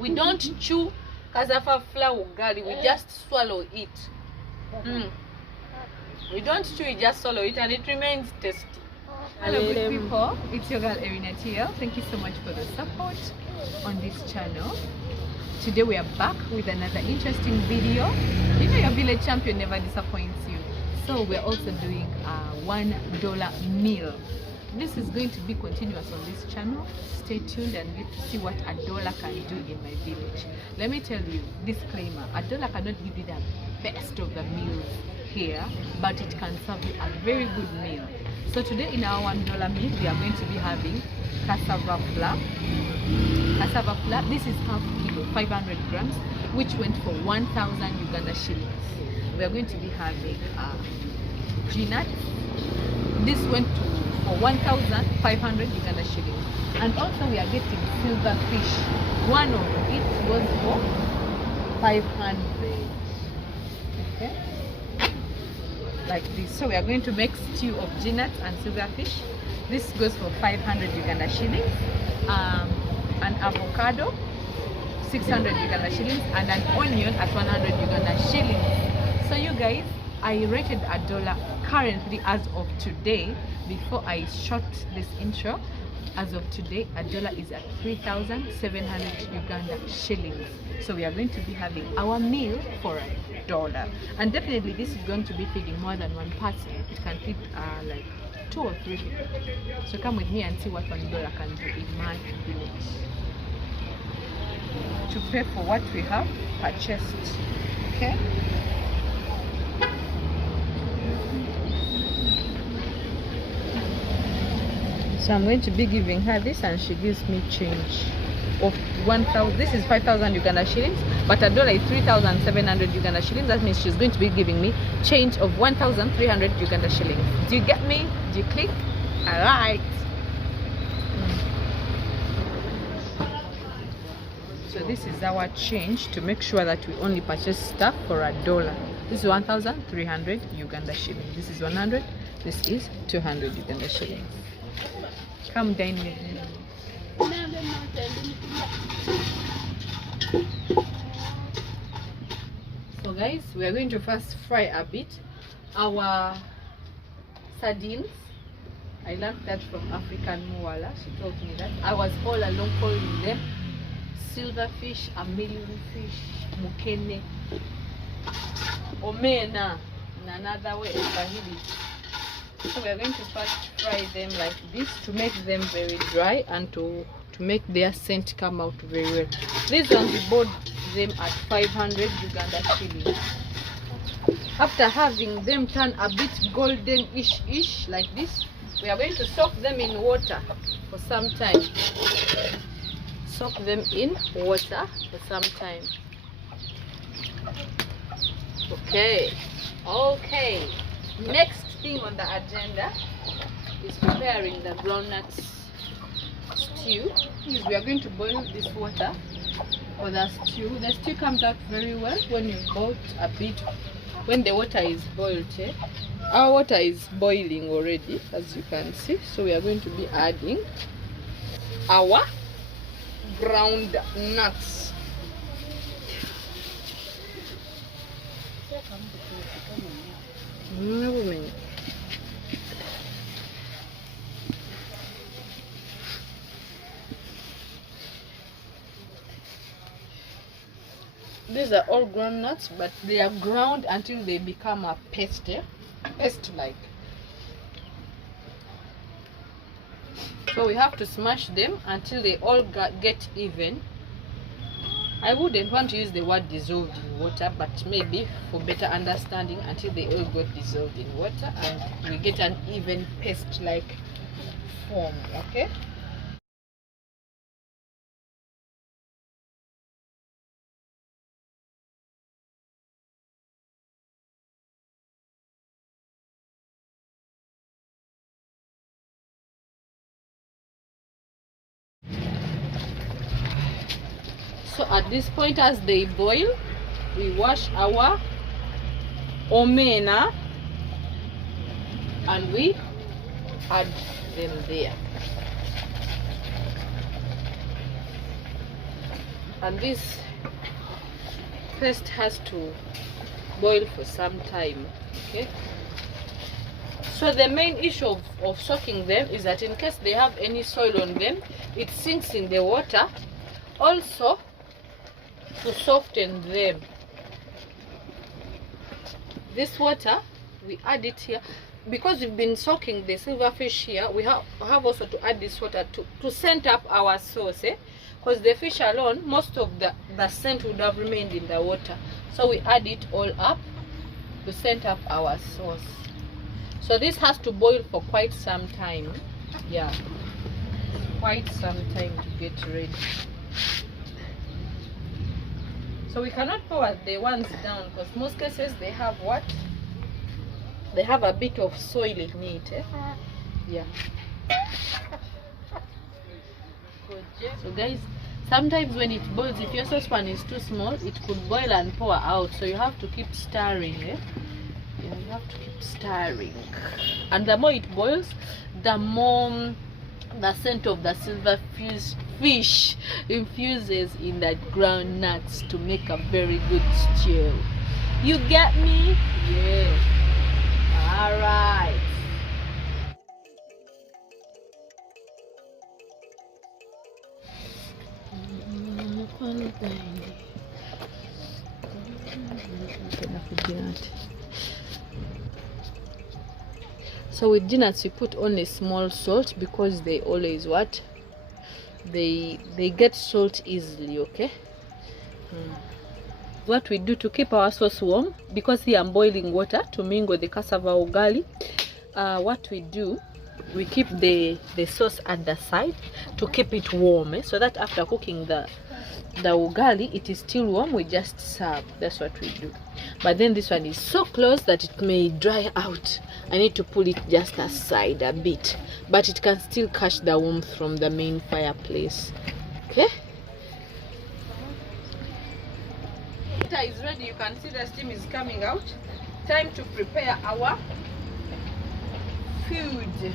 We don't chew cassava flour ugali, we just swallow it. We don't chew it, just swallow it, and it remains tasty. Hello good people, it's your girl Erina here. Thank you so much for the support on this channel. Today we are back with another interesting video. You know your village champion never disappoints you. So we're also doing a $1 meal. This is going to be continuous on this channel. Stay tuned and get to see what $1 can do in my village. Let me tell you, disclaimer, $1 cannot give you the best of the meals here, but it can serve you a very good meal. So today in our $1 meal, we are going to be having cassava flour. Cassava flour, this is half kilo, 500 grams, which went for 1,000 Uganda shillings. We are going to be having peanuts. This went for 1,500 Uganda shillings. And also we are getting silver fish. One of it goes for 500. Okay, like this. So we are going to make stew of peanuts and silver fish. This goes for 500 Uganda shillings. An avocado, 600 Uganda shillings, and an onion at 100 Uganda shillings. So you guys, I rated $1 currently as of today. Before I shot this intro, as of today, $1 is at 3,700 Uganda shillings. So we are going to be having our meal for $1, and definitely this is going to be feeding more than one person. It can feed like 2 or 3 people. So come with me and see what $1 can do in my village. To pay for what we have purchased. Okay. So I'm going to be giving her this, and she gives me change of 1,000. This is 5,000 Uganda shillings, but $1 is 3,700 Uganda shillings. That means she's going to be giving me change of 1,300 Uganda shillings. Do you get me? Do you click? All right. So this is our change to make sure that we only purchase stuff for $1. This is 1,300 Uganda shillings. This is 100. This is 200 Uganda shillings. Come dine with me. So guys, we are going to first fry a bit our sardines. I learned that from African Muwala. She told me that. I was all along calling them silverfish, a million fish, mukene, omena, in another way, Swahili. So we are going to first fry them like this to make them very dry and to make their scent come out very well. These ones we bought them at 500 Uganda shillings. After having them turn a bit golden-ish like this, we are going to soak them in water for some time. Soak them in water for some time. Okay. Next thing on the agenda is preparing the groundnuts stew. We are going to boil this water for the stew. The stew comes out very well when you boil a bit. When the water is boiled, our water is boiling already, as you can see. So we are going to be adding our ground nuts. These are all ground nuts, but they are ground until they become a paste like. So we have to smash them until they all get even. I wouldn't want to use the word dissolved in water, but maybe for better understanding, until they all got dissolved in water and we get an even paste like form. Okay. So at this point, as they boil, we wash our omena and we add them there. and this paste has to boil for some time. Okay, so the main issue of soaking them is that in case they have any soil on them, it sinks in the water. Also, to soften them, this water we add it here because we've been soaking the silverfish here. We have also to add this water to scent up our sauce, because the fish alone, most of the scent would have remained in the water. So we add it all up to scent up our sauce. So this has to boil for quite some time. Yeah, quite some time to get ready. So we cannot pour the ones down because most cases they have what? They have a bit of soil in it. Yeah. So guys, sometimes when it boils, if your saucepan is too small, it could boil and pour out. So you have to keep stirring. Yeah, you have to keep stirring. And the more it boils, the more the scent of the silverfish infuses in the ground nuts to make a very good stew. You get me? Yeah. All right. So with dinners we put only small salt because they always what? They get salt easily, okay? What we do to keep our sauce warm, because here I'm boiling water to mingle the cassava ugali, what we do, we keep the sauce at the side to keep it warm, so that after cooking the ugali, it is still warm. We just serve. That's what we do. But then this one is so close that it may dry out. I need to pull it just aside a bit, but it can still catch the warmth from the main fireplace. Okay, water is ready. You can see the steam is coming out. Time to prepare our food.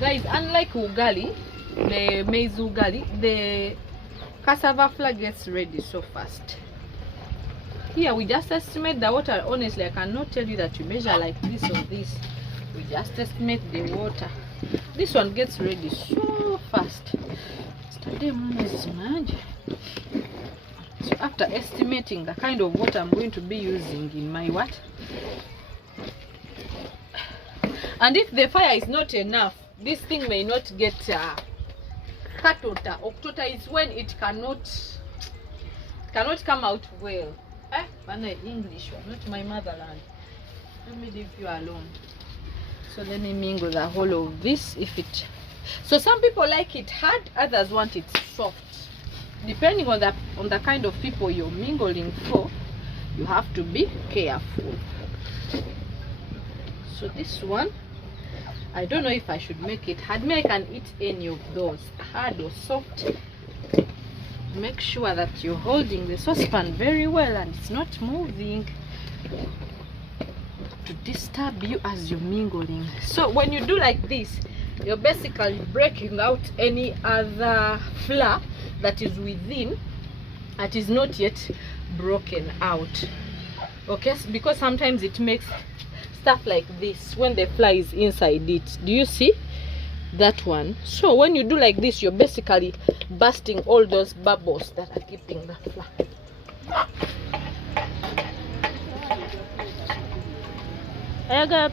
Guys, unlike ugali, the maize ugali, the cassava flour gets ready so fast. Here we just estimate the water. Honestly, I cannot tell you that you measure like this or this. We just estimate the water. This one gets ready so fast. So after estimating the kind of water I'm going to be using in my what, and if the fire is not enough, this thing may not get katota. Oktota is when it cannot come out well. English one, not my motherland. Let me leave you alone. So let me mingle the whole of this. So some people like it hard, others want it soft. Depending on the kind of people you're mingling for, you have to be careful. So this one, I don't know if I should make it hard. Maybe I can eat any of those, hard or soft. Make sure that you're holding the saucepan very well and it's not moving to disturb you as you're mingling. So when you do like this, you're basically breaking out any other flour that is within that is not yet broken out. Okay, because sometimes it makes stuff like this when the flour is inside it. Do you see that one? So when you do like this, you're basically bursting all those bubbles that are keeping the flour. I got.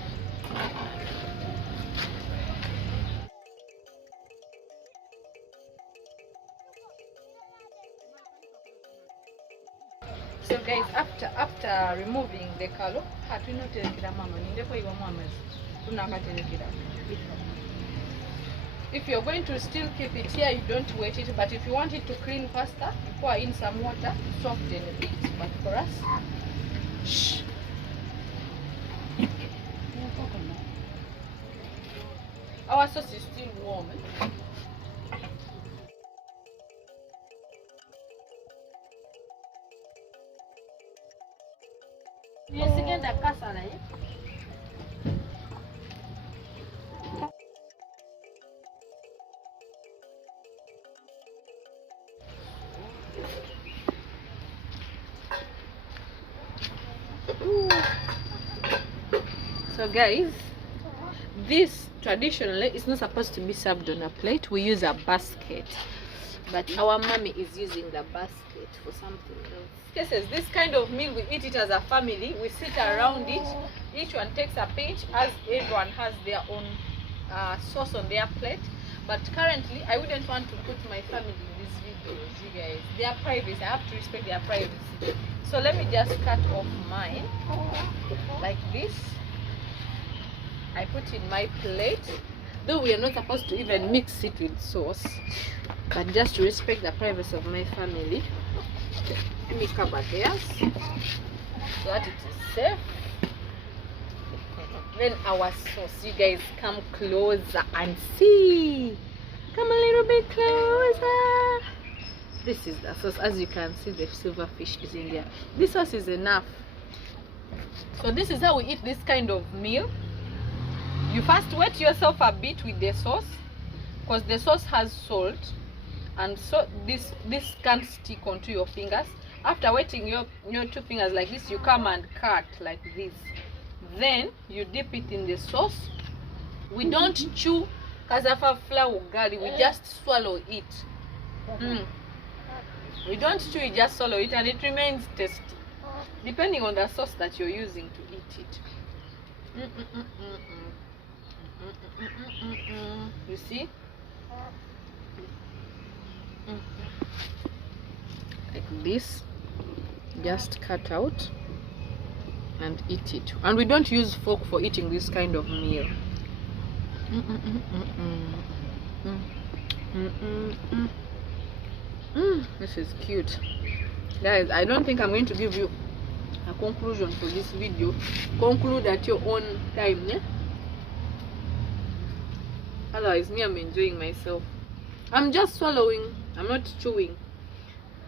So guys, after removing the color, if you're going to still keep it here, you don't wet it. But if you want it to clean faster, you pour in some water, soften a bit. But for us, shh. Our sauce is still warm. Yesigenda kasa naye. So guys, this traditionally is not supposed to be served on a plate. We use a basket, but our mommy is using the basket for something else. Cases, this kind of meal we eat it as a family. We sit around it, each one takes a pinch, as everyone has their own sauce on their plate. But currently I wouldn't want to put my family in these videos, you guys. Their privacy, I have to respect their privacy. So let me just cut off mine like this. I put in my plate, though we are not supposed to even mix it with sauce, but just to respect the privacy of my family, let me cover theirs so that it is safe. Then our sauce, you guys come closer and see. Come a little bit closer. This is the sauce. As you can see, the silverfish is in there. This sauce is enough. So this is how we eat this kind of meal. You first wet yourself a bit with the sauce, because the sauce has salt, and so this can't stick onto your fingers. After wetting your 2 fingers like this, you come and cut like this. Then you dip it in the sauce. We don't chew cassava flour ugali, we just swallow it. We don't chew it, just swallow it, and it remains tasty, depending on the sauce that you're using to eat it. You see? Like this, just cut out and eat it. And we don't use fork for eating this kind of meal. This is cute, guys. I don't think I'm going to give you a conclusion for this video. Conclude at your own time, né? Otherwise, me, I'm enjoying myself. I'm just swallowing, I'm not chewing.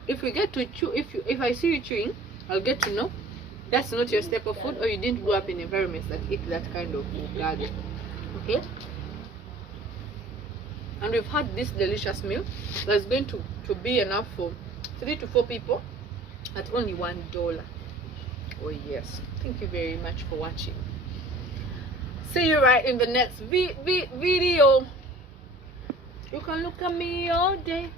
If we get to chew, if I see you chewing, I'll get to know that's not your staple food, or you didn't grow up in environments that eat that kind of ugali. Okay? And we've had this delicious meal that's going to be enough for 3 to 4 people at only $1. Oh yes. Thank you very much for watching. See you right in the next video. You can look at me all day.